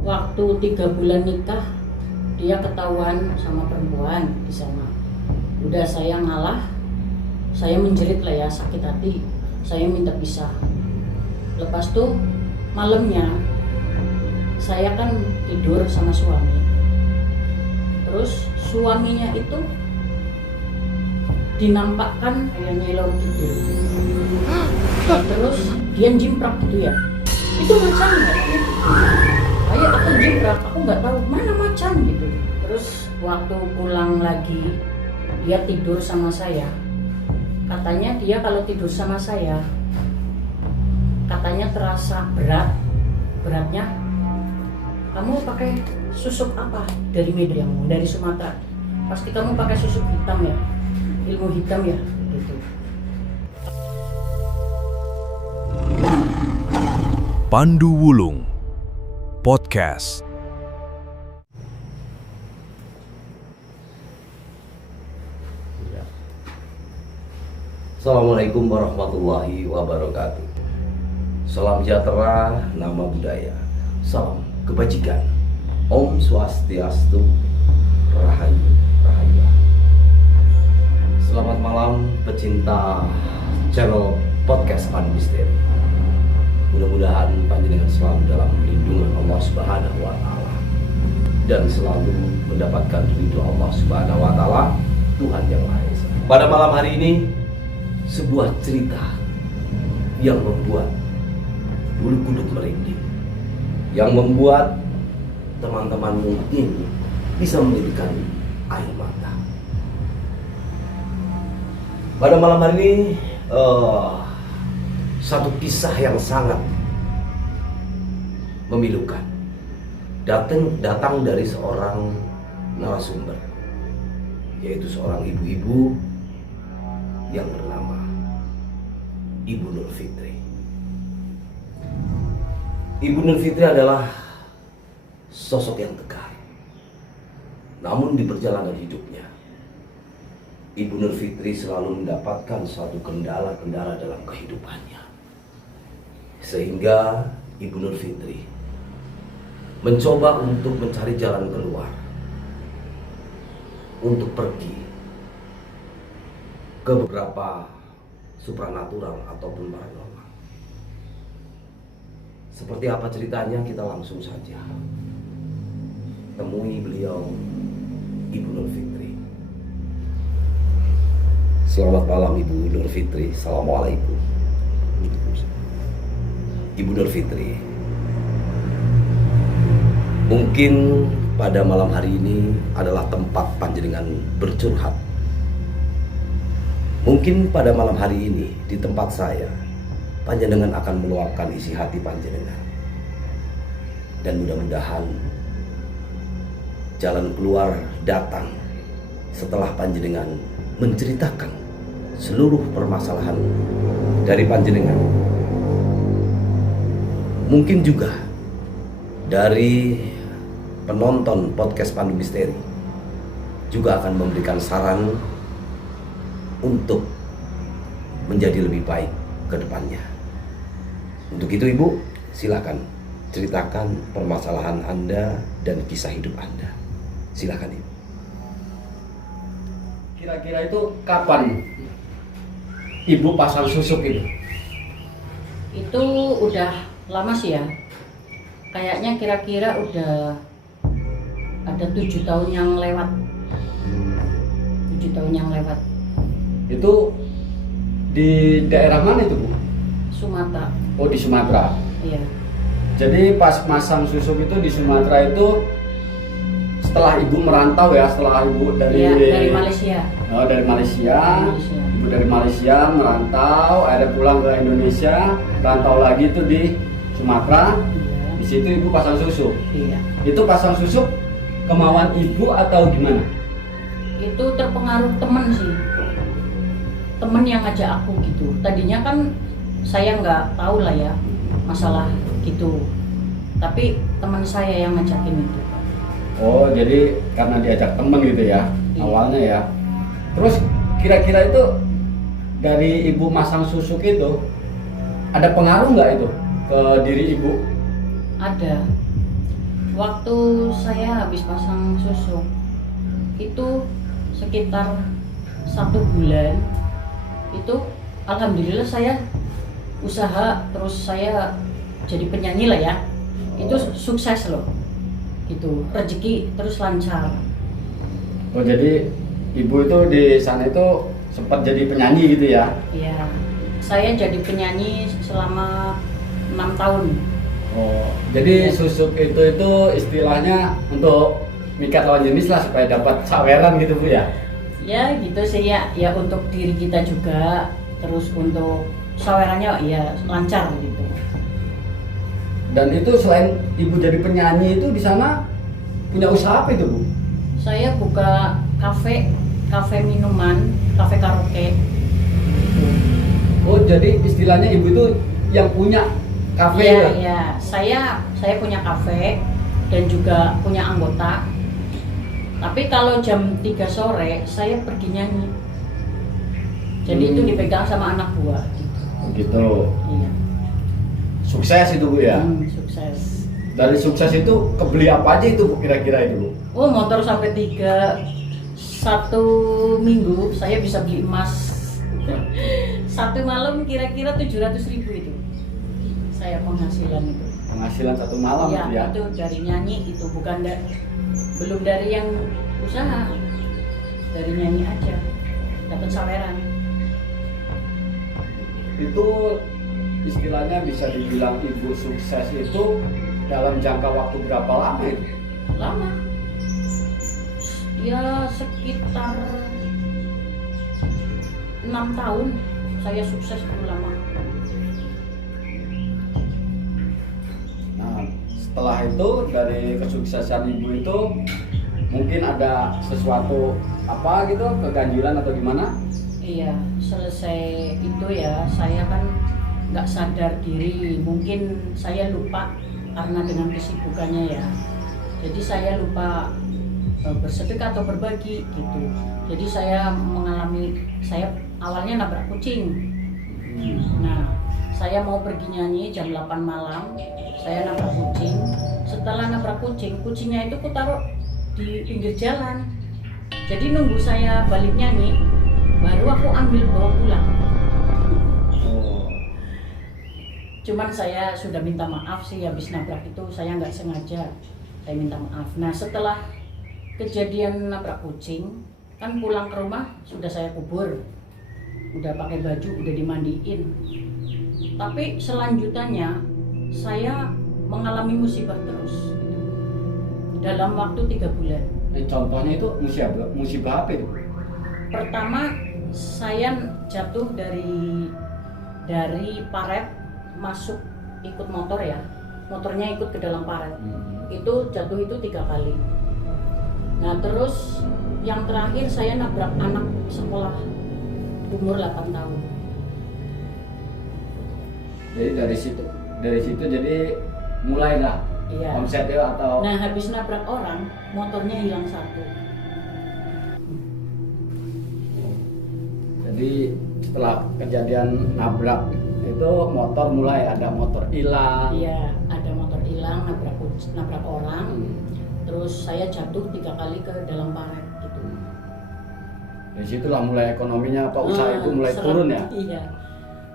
Waktu 3 bulan nikah, dia ketahuan sama perempuan di sana. Udah saya ngalah, saya menjerit lah ya, sakit hati, saya minta pisah. Lepas tuh malamnya saya kan tidur sama suami. Terus suaminya itu dinampakkan kayak nyelor gitu. Nah, terus dia jimprak gitu ya. Itu macam nggak? Kayak aku jimprak, aku nggak tahu mana macan gitu. Terus waktu pulang lagi dia tidur sama saya. Katanya dia kalau tidur sama saya, katanya terasa beratnya. Kamu pakai susuk apa dari Medan, dari Sumatera? Pasti kamu pakai susuk hitam ya, ilmu hitam ya, gitu. Pandu Wulung Podcast. Assalamualaikum warahmatullahi wabarakatuh. Salam sejahtera, nama budaya, salam kebajikan. Om Swastiastu, Rahayu, Rahayu. Selamat malam pecinta channel podcast Pandu Misteri. Mudah-mudahan panjenengan selalu dalam lindungan Allah Subhanahu wa taala dan selalu mendapatkan ridho Allah Subhanahu wa taala, Tuhan yang Maha Esa. Pada malam hari ini sebuah cerita yang membuat bulu kuduk merinding, yang membuat teman-teman mungkin bisa menjadikan air mata. Pada malam hari ini satu kisah yang sangat memilukan datang dari seorang narasumber, yaitu seorang ibu-ibu yang bernama Ibu Nur Fitri. Ibu Nur Fitri adalah sosok yang tegar. Namun di perjalanan hidupnya, Ibu Nur Fitri selalu mendapatkan suatu kendala-kendala dalam kehidupannya. Sehingga Ibu Nur Fitri mencoba untuk mencari jalan keluar, untuk pergi ke beberapa supranatural ataupun paranormal. Seperti apa ceritanya, kita langsung saja temui beliau, Ibu Nur Fitri. Selamat malam Ibu Nur Fitri. Assalamualaikum. Ibu Nur Fitri, mungkin pada malam hari ini adalah tempat panjenengan bercurhat. Mungkin pada malam hari ini di tempat saya, panjenengan akan meluapkan isi hati panjenengan. Dan mudah-mudahan jalan keluar datang setelah panjenengan menceritakan seluruh permasalahan dari panjenengan. Mungkin juga dari penonton podcast Pandu Misteri juga akan memberikan saran untuk menjadi lebih baik ke depannya. Untuk itu Ibu, silakan ceritakan permasalahan Anda dan kisah hidup Anda. Silakan Ibu. Kira-kira itu kapan Ibu pasang susuk itu? Itu udah lama sih ya. Kayaknya kira-kira udah ada 7 tahun yang lewat. 7 tahun yang lewat. Itu di daerah mana itu, Bu? Sumatera. Oh, di Sumatera. Iya. Jadi pas masang susuk itu di Sumatera itu setelah Ibu merantau ya, setelah Ibu dari Iya, dari Malaysia. Oh, dari Malaysia. Malaysia. Ibu dari Malaysia merantau, akhirnya pulang ke Indonesia, rantau lagi itu di Sumatera. Iya. Di situ Ibu pasang susuk. Iya. Itu pasang susuk kemauan Ibu atau gimana? Itu terpengaruh temen sih. Temen yang ngajak aku gitu. Tadinya kan saya nggak tahu lah ya masalah gitu. Tapi teman saya yang ngajakin itu. Oh, jadi karena diajak temen gitu ya, Iya. awalnya ya. Terus kira-kira itu dari Ibu masang susuk itu ada pengaruh nggak itu ke diri Ibu? Ada. Waktu saya habis pasang susuk itu sekitar 1 bulan itu alhamdulillah saya usaha terus saya jadi penyanyi lah ya. Itu sukses loh. Gitu, rezeki terus lancar. Oh jadi ibu itu di sana itu sempat jadi penyanyi gitu ya? Iya. Saya jadi penyanyi selama 6 tahun. Oh, jadi susuk itu istilahnya untuk mikat lawan jenis lah supaya dapat saweran gitu Bu ya? Ya gitu sih ya, ya untuk diri kita juga, terus untuk sawerannya ya lancar gitu. Dan itu selain ibu jadi penyanyi itu di sana punya usaha apa itu Bu? Saya buka kafe minuman, kafe karaoke. Oh jadi istilahnya ibu itu yang punya kafe Iya, ya? iya. Saya punya kafe dan juga punya anggota. Tapi kalau jam 3 sore saya pergi nyanyi. Jadi itu dipegang sama anak buah. Oh gitu. Iya. Sukses itu Bu ya? Sukses. Dari sukses itu kebeli apa aja itu Bu kira-kira itu Bu? Oh, motor sampai 3. 1 minggu saya bisa beli emas. 1 malam kira-kira 700.000 itu. Saya penghasilan itu. Penghasilan 1 malam Iya, gitu ya? itu dari nyanyi itu belum dari yang usaha. Dari nyanyi aja dapat saweran. Itu istilahnya bisa dibilang ibu sukses itu dalam jangka waktu berapa lama itu? Lama. Ya sekitar 6 tahun saya sukses itu lama. Nah, setelah itu dari kesuksesan ibu itu mungkin ada sesuatu apa gitu, keganjilan atau gimana? Iya, selesai itu ya saya kan nggak sadar diri, mungkin saya lupa karena dengan kesibukannya ya. Jadi saya lupa bersedekah atau berbagi gitu. Jadi saya awalnya nabrak kucing. Nah, saya mau pergi nyanyi jam 8 malam, saya nabrak kucing. Setelah nabrak kucing, kucingnya itu kutaruh di pinggir jalan. Jadi nunggu saya balik nyanyi, baru aku ambil bawa pulang. Cuman saya sudah minta maaf sih habis nabrak itu, saya nggak sengaja, saya minta maaf. Nah setelah kejadian nabrak kucing, kan pulang ke rumah sudah saya kubur, udah pakai baju, udah dimandiin. Tapi selanjutannya saya mengalami musibah terus dalam waktu 3 bulan. Contohnya itu musibah apa itu? Pertama saya jatuh dari paret, masuk ikut motor ya, motornya ikut ke dalam paret. Itu jatuh itu 3 kali. Nah terus yang terakhir saya nabrak anak sekolah umur 8 tahun. Jadi dari situ jadi mulailah Iya. omsetnya atau Nah habis nabrak orang, motornya hilang 1. jadi setelah kejadian nabrak itu motor mulai ada motor hilang. Iya, ada motor hilang, nabrak orang. Terus saya jatuh 3 kali ke dalam paret gitu. Dari situlah mulai ekonominya usaha itu mulai seret, turun ya. Iya.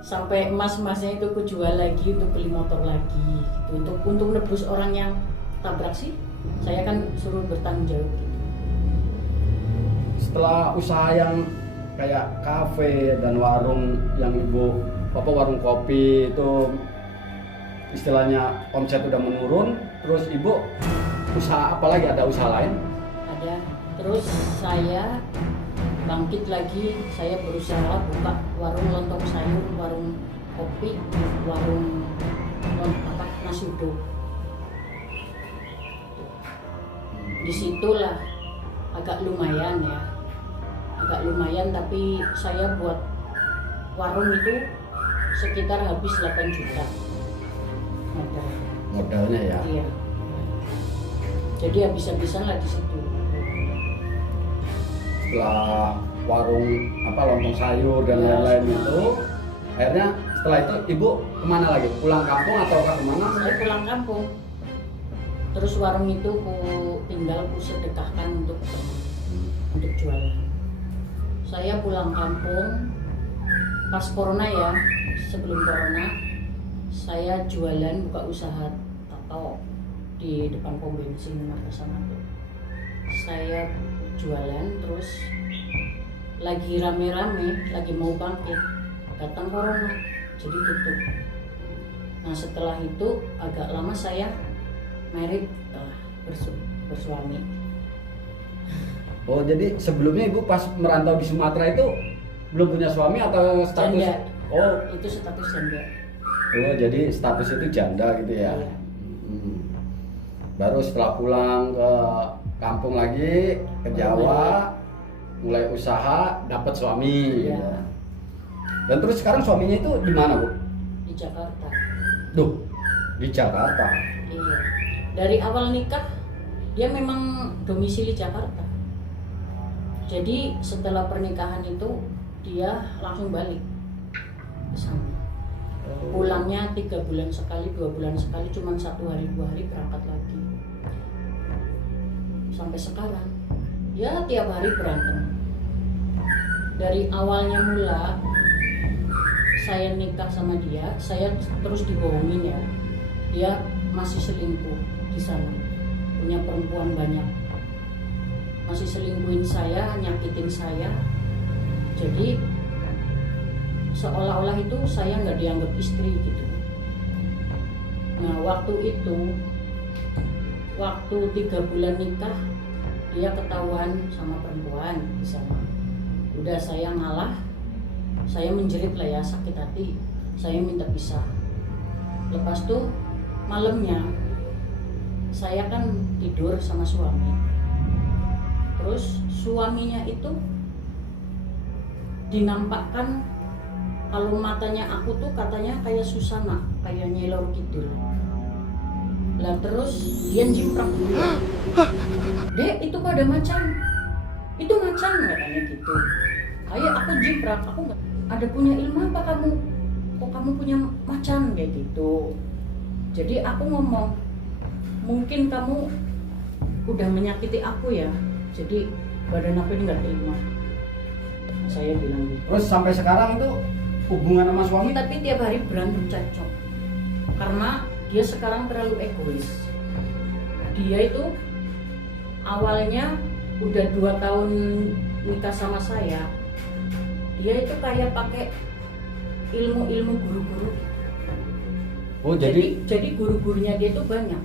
Sampai emas-emasnya itu kujual lagi untuk beli motor lagi gitu. Untuk nebus orang yang tabrak sih, saya kan suruh bertanggung jawab gitu. Setelah usaha yang kayak kafe dan warung yang ibu warung kopi itu istilahnya omset udah menurun, terus ibu usaha apa lagi, ada usaha lain? Ada. Terus saya bangkit lagi, saya berusaha buka warung lontong sayur, warung kopi, warung nasi uduk. Disitulah agak lumayan ya, tapi saya buat warung itu sekitar habis 8 juta Modalnya ya. Iya. Jadi habis-habisan lah di situ. Setelah warung lontong sayur dan Ya, lain-lain semua. itu, akhirnya setelah itu ibu kemana lagi? Pulang kampung atau kemana? Saya pulang kampung. Terus warung itu ku sedekahkan untuk jualan. Saya pulang kampung pas corona ya, sebelum corona saya jualan, buka usaha tato di depan pom bensin Margasana tuh. Saya jualan, terus lagi rame-rame, lagi mau bangkit, datang corona, jadi tutup. Nah setelah itu agak lama saya married, bersuami. Oh, jadi sebelumnya ibu pas merantau di Sumatera itu belum punya suami atau status? Janda. Oh, Itu status janda. oh jadi status itu janda gitu ya. Iya. Baru setelah pulang ke kampung lagi ke Jawa, mulai usaha, dapat suami. Iya. Gitu. Dan terus sekarang suaminya itu di mana, Bu? Di Jakarta. Duh, di Jakarta. Iya. Dari awal nikah dia memang domisili Jakarta. Jadi setelah pernikahan itu dia langsung balik ke sana. Pulangnya 3 bulan sekali, 2 bulan sekali, cuma 1 hari 2 hari berangkat lagi. Sampai sekarang ya tiap hari berantem. Dari awalnya mula saya nikah sama dia, saya terus dibohongin ya. Dia masih selingkuh di sana, punya perempuan banyak, masih selingkuhin saya, nyakitin saya. Jadi seolah-olah itu saya nggak dianggap istri gitu. Nah waktu 3 bulan nikah dia ketahuan sama perempuan di sana. Udah saya ngalah, saya menjerit lah ya, sakit hati, saya minta pisah. Lepas tuh malamnya saya kan tidur sama suami, terus suaminya itu dinampakkan kalau matanya aku tuh katanya kayak Susana, kayak Nyelor Kidul. Lah terus dia jimprak dulu. Dek, itu kok ada macan? Itu macan katanya gitu. Kayak aku jimprak, aku nggak ada punya ilmu apa kamu? Kok kamu punya macan kayak gitu. Jadi aku ngomong, mungkin kamu udah menyakiti aku ya. Jadi badan aku ini nggak terima. Saya bilang gitu. Terus sampai sekarang itu hubungan sama suami? Tapi tiap hari berantem cekcok. Karena dia sekarang terlalu egois. Dia itu awalnya udah 2 tahun nikah sama saya. Dia itu kayak pakai ilmu-ilmu guru-guru. Oh Jadi guru-gurunya dia itu banyak.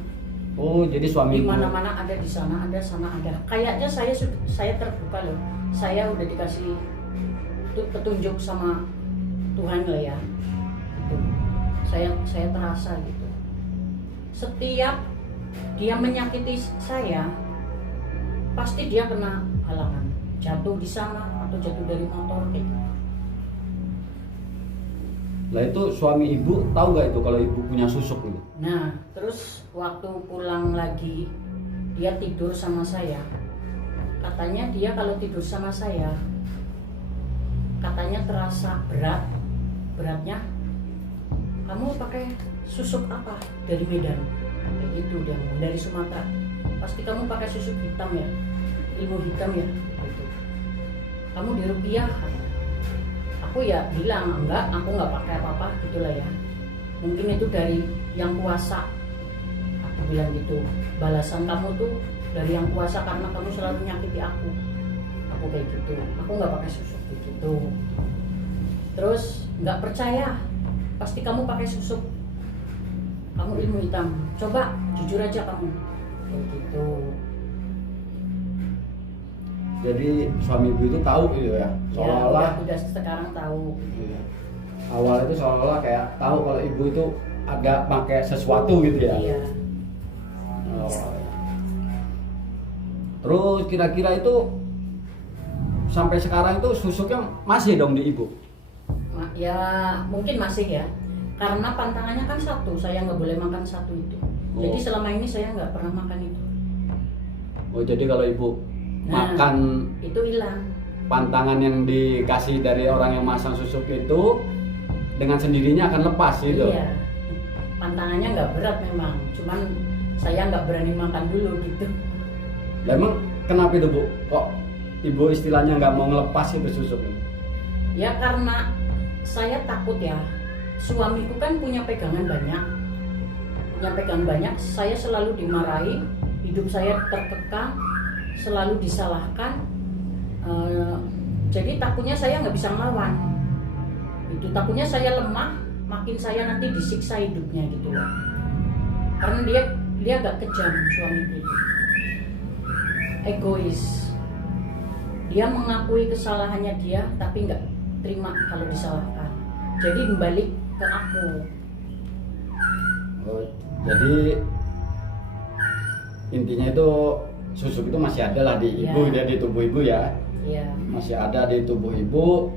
Oh jadi suami Di mana-mana ada, di sana ada, sana ada. Kayaknya saya terbuka loh. Saya udah dikasih petunjuk sama Tuhan lah ya. Gitu. Saya terasa gitu. Setiap dia menyakiti saya, pasti dia kena halangan, jatuh di sana atau jatuh dari motor kayak gitu. Lah itu suami ibu tahu nggak itu kalau ibu punya susuk gitu? Nah, terus waktu pulang lagi dia tidur sama saya. Katanya dia kalau tidur sama saya, katanya terasa beratnya. Kamu pakai susuk apa? Dari Medan. Kayak gitu dia ngomong, dari Sumatera. Pasti kamu pakai susuk hitam ya, ilmu hitam ya. Gitu. Kamu di Rupiah. Aku ya bilang enggak, aku nggak pakai apa-apa gitulah ya. Mungkin itu dari yang kuasa. Aku bilang gitu. Balasan kamu tuh dari yang kuasa karena kamu selalu menyakiti aku. Aku kayak gitu. Aku nggak pakai susuk gitu. Terus nggak percaya, pasti kamu pakai susuk. Kamu ilmu hitam. Coba jujur aja kamu. Kayak gitu. Jadi suami ibu itu tahu gitu ya, seolah-olah udah sekarang tahu. iya. Awal itu seolah-olah kayak tahu kalau ibu itu ada pakai sesuatu gitu ya. Iya. Oh. Terus kira-kira itu sampai sekarang itu susuknya masih dong di ibu? Ya mungkin masih ya. Karena pantangannya kan satu, saya nggak boleh makan satu itu. Oh. Jadi selama ini saya nggak pernah makan itu. Oh jadi kalau ibu Nah, makan itu hilang. pantangan yang dikasih dari orang yang masang susuk itu dengan sendirinya akan lepas gitu. Iya. Pantangannya nggak berat memang, cuman saya nggak berani makan dulu gitu. Lah emang kenapa itu Bu? Kok ibu istilahnya nggak mau ngelepas itu susuk? Ya karena saya takut ya, suamiku kan punya pegangan banyak, saya selalu dimarahi, hidup saya terkekang, selalu disalahkan. Jadi takutnya saya nggak bisa melawan. Itu takutnya saya lemah, makin saya nanti disiksa hidupnya gitu loh. Karena dia agak kejam suamiku itu. Egois. Dia mengakui kesalahannya dia, tapi nggak terima kalau disalahkan. Jadi balik ke aku. Oh, jadi intinya itu susuk itu masih ada lah di ibu, Ya. ya, di tubuh ibu ya. Iya. Masih ada di tubuh ibu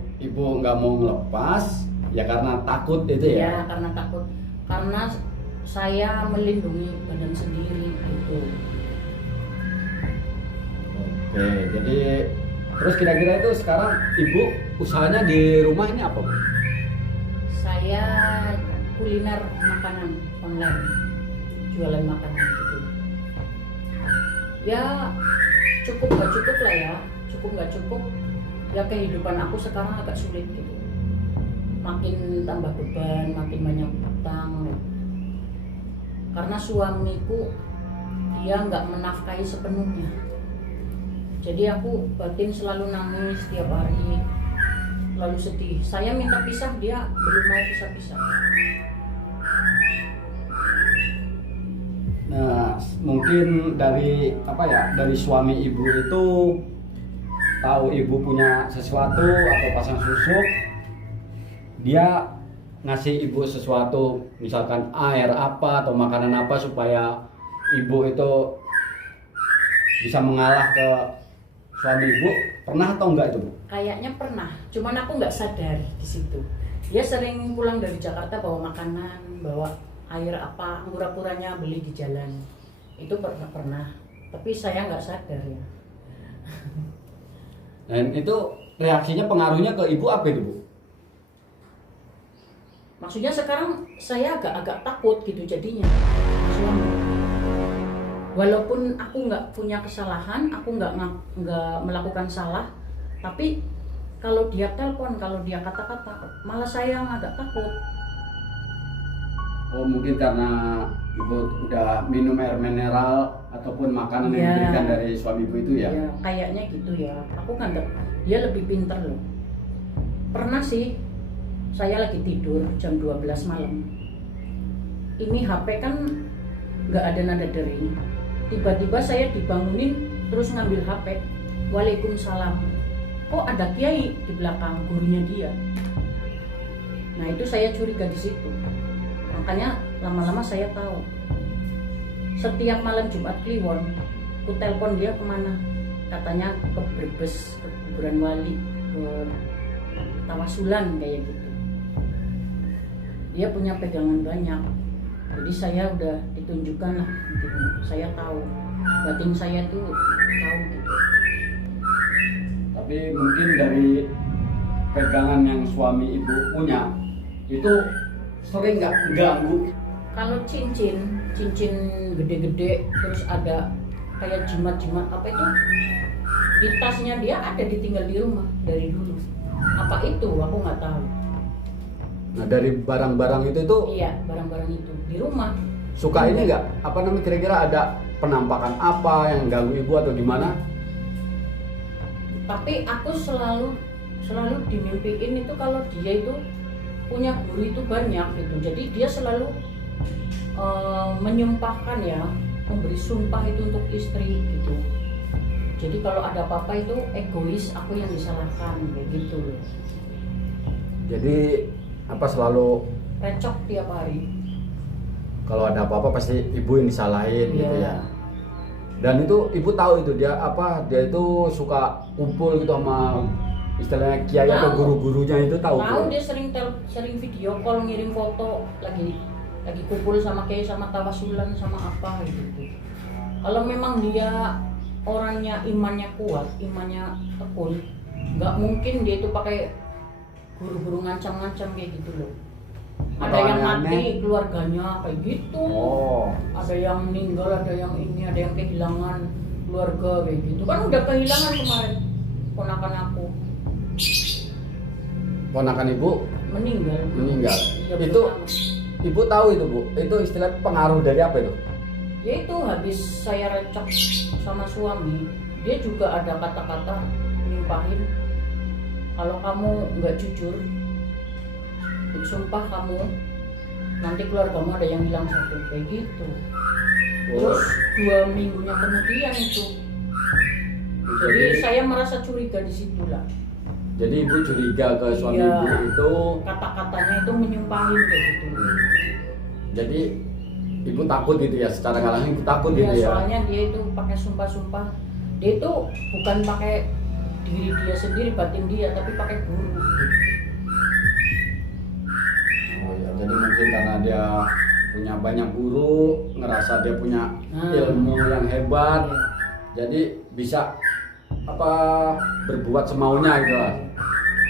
nggak mau ngelepas ya karena takut itu Ya, ya. karena takut. Karena saya melindungi badan sendiri itu. Oke, jadi terus kira-kira itu sekarang ibu usahanya di rumah ini apa Bu? Saya kuliner makanan online, jualan makanan gitu. Ya cukup nggak cukup lah ya, cukup nggak cukup. Ya kehidupan aku sekarang agak sulit gitu. Makin tambah beban, makin banyak utang. Karena suamiku dia nggak menafkahi sepenuhnya. Jadi aku batin selalu nangis setiap hari, lalu sedih. Saya minta pisah, dia belum mau pisah-pisah. Nah, mungkin dari apa ya, dari suami ibu itu tahu ibu punya sesuatu atau pasang susuk, dia ngasih ibu sesuatu, misalkan air apa atau makanan apa supaya ibu itu bisa mengalah ke suami ibu, pernah atau enggak itu Bu? Kayaknya pernah, cuman aku nggak sadar di situ. Dia sering pulang dari Jakarta bawa makanan, bawa air apa, murah-murahnya beli di jalan. Itu pernah, tapi saya nggak sadar ya. Dan itu reaksinya, pengaruhnya ke ibu apa itu Bu? Maksudnya sekarang saya agak takut gitu jadinya suami. Walaupun aku nggak punya kesalahan, aku nggak melakukan salah, tapi kalau dia telepon, kalau dia kata-kata, malah saya yang agak takut. Oh, mungkin karena ibu udah minum air mineral ataupun makanan yang Ya. diberikan dari suami ibu itu ya? Ya, kayaknya gitu ya. Aku kan dia lebih pinter loh. Pernah sih saya lagi tidur jam 12 malam. Ini HP kan nggak ada nada dering. Tiba-tiba saya dibangunin terus ngambil HP. Waalaikumsalam. Kok ada kiai di belakang, gurunya dia. Nah itu saya curiga di situ. Makanya lama-lama saya tahu. Setiap malam Jumat Kliwon, aku telepon dia kemana? Katanya ke Brebes, ke kuburan wali, ke Tawasulan kayak gitu. Dia punya pegangan banyak. Jadi saya udah ditunjukkan lah gitu. Saya tahu, batin saya tuh tahu gitu. Tapi mungkin dari pegangan yang suami ibu punya itu sering nggak ganggu? Kalau cincin gede-gede terus ada kayak jimat-jimat apa itu di tasnya dia ada, ditinggal di rumah dari dulu. Apa itu aku nggak tahu. Nah, dari barang-barang itu Iya, barang-barang itu di rumah. suka ini nggak? Apa namanya, kira-kira ada penampakan apa yang ganggu ibu atau gimana? Tapi aku selalu dimimpiin itu kalau dia itu punya guru itu banyak gitu. Jadi dia selalu menyumpahkan ya, memberi sumpah itu untuk istri gitu. Jadi kalau ada apa-apa itu egois, aku yang disalahkan kayak gitu. Jadi apa, selalu Recok tiap hari. kalau ada apa-apa pasti ibu yang disalahin gitu Iya. ya. Dan itu ibu tahu itu dia itu suka kumpul gitu sama istilahnya kiai atau Tahu. guru-gurunya itu tahu. Tahu Bu? dia sering video call, ngirim foto lagi kumpul sama kiai, sama tawasulan, sama apa gitu. Kalau memang dia orangnya imannya kuat, imannya tekun, nggak mungkin dia itu pakai guru-guru ngancam-ngancam kayak gitu loh. Ada yang aneh-aneh. mati keluarganya kayak gitu. Oh, Ada yang meninggal, ada yang ini, ada yang kehilangan keluarga kayak gitu. Kan udah kehilangan kemarin ponakan aku ponakan ibu meninggal. meninggal. Iya, Itu bersama. ibu tahu itu bu? Itu istilah pengaruh dari apa itu? Ya itu habis saya recok sama suami, dia juga ada kata-kata nimpahin, kalau kamu nggak jujur, sumpah kamu nanti keluargamu ada yang hilang satu kayak gitu. Terus 2 minggunya kemudian itu, jadi saya merasa curiga di situ lah. Jadi ibu curiga ke suami Iya. ibu itu. Kata-katanya itu menyumpahin kayak gitu. Jadi ibu takut gitu ya, secara nggak langsung ibu takut Ya, gitu ya. soalnya dia itu pakai sumpah-sumpah. Dia itu bukan pakai diri dia sendiri, batin dia, tapi pakai guru. Oh ya, jadi mungkin karena dia punya banyak guru, ngerasa dia punya ilmu yang hebat, jadi bisa apa berbuat semaunya gitu lah.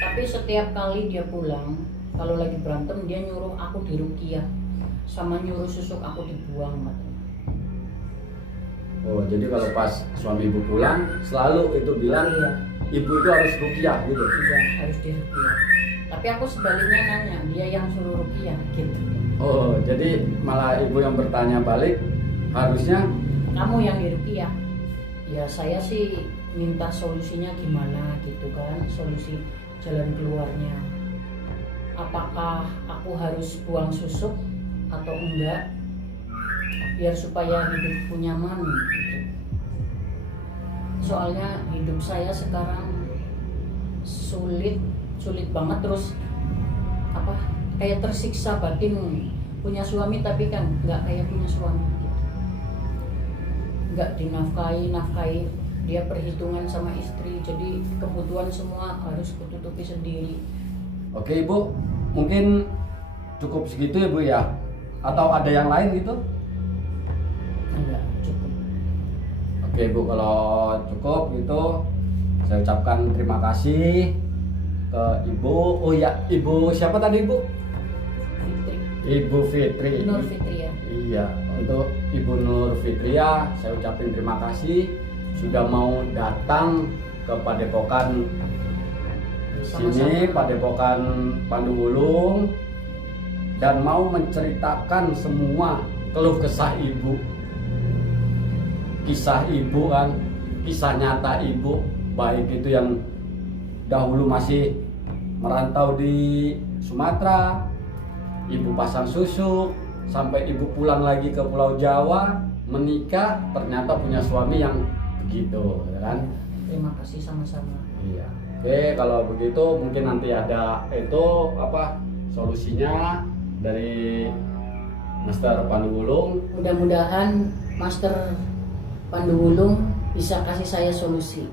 Tapi setiap kali dia pulang, kalau lagi berantem dia nyuruh aku diruqyah, sama nyuruh susuk aku dibuang katanya. Oh, jadi kalau pas suami ibu pulang selalu itu bilang Iya, ibu itu harus ruqyah gitu. iya harus diruqyah. Tapi aku sebaliknya nanya, dia yang suruh ruqyah gitu. Oh, jadi malah ibu yang bertanya balik, harusnya Kamu yang diruqyah. Ya saya sih minta solusinya gimana gitu kan, solusi jalan keluarnya. Apakah aku harus buang susuk atau enggak, biar supaya hidupku nyaman gitu. Soalnya hidup saya sekarang sulit banget, terus apa kayak tersiksa batin, punya suami tapi kan nggak kayak punya suami gitu. Nggak nafkahi dia, perhitungan sama istri, jadi kebutuhan semua harus kututupi sendiri. oke ibu, mungkin cukup segitu ya bu ya? Atau ada yang lain gitu? Enggak cukup. Oke bu, kalau cukup gitu saya ucapkan terima kasih ke ibu. Oh ya, ibu siapa tadi ibu? Fitri, Ibu Fitri. Nur Fitria. Iya, untuk Ibu Nur Fitria saya ucapin terima kasih sudah mau datang ke Padepokan sini, Padepokan Pandu Wulung, dan mau menceritakan semua keluh kesah ibu, kisah ibu kan, kisah nyata ibu, baik itu yang dahulu masih merantau di Sumatera, ibu pasang susuk, sampai ibu pulang lagi ke Pulau Jawa, menikah, ternyata punya suami yang begitu, ya kan? Terima kasih sama-sama. Iya. Oke, kalau begitu mungkin nanti ada itu apa solusinya dari Master Pandu Wulung. Mudah-mudahan Master Pandu Wulung bisa kasih saya solusi.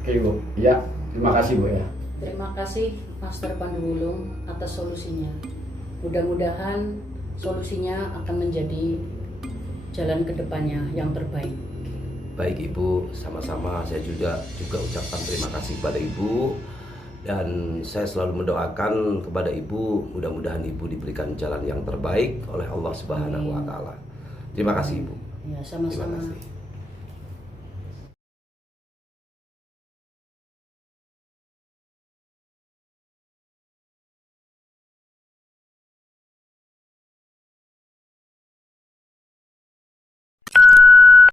Oke Bu, iya terima kasih Bu ya. Terima kasih Master Pandu Wulung atas solusinya. Mudah-mudahan solusinya akan menjadi jalan ke depannya yang terbaik. Baik Ibu, sama-sama saya juga ucapkan terima kasih kepada Ibu, dan saya selalu mendoakan kepada Ibu, mudah-mudahan Ibu diberikan jalan yang terbaik oleh Allah Subhanahu wa taala. Terima kasih Ibu. Ya, Terima sama-sama. kasih.